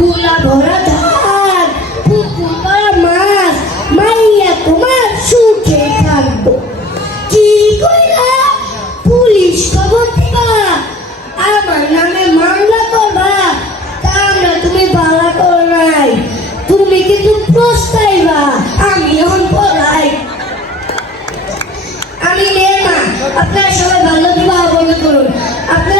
কুলা ভরা ধান, পুকুর ভরা মাছ, মাইয়া তোমার সুখে থাকবো। কি কইরা পুলিশ খবর দিবা, আমার নামে মামলা করবা, তা আমরা তুমি ভাড়া করো নাই। তুমি কিন্তু পস্তাইবা, আমি এখন পড়াই। আমি মেয়ের মা, আপনারা সবাই ভালো বিবাহ বন্ধ করুন। আপনারা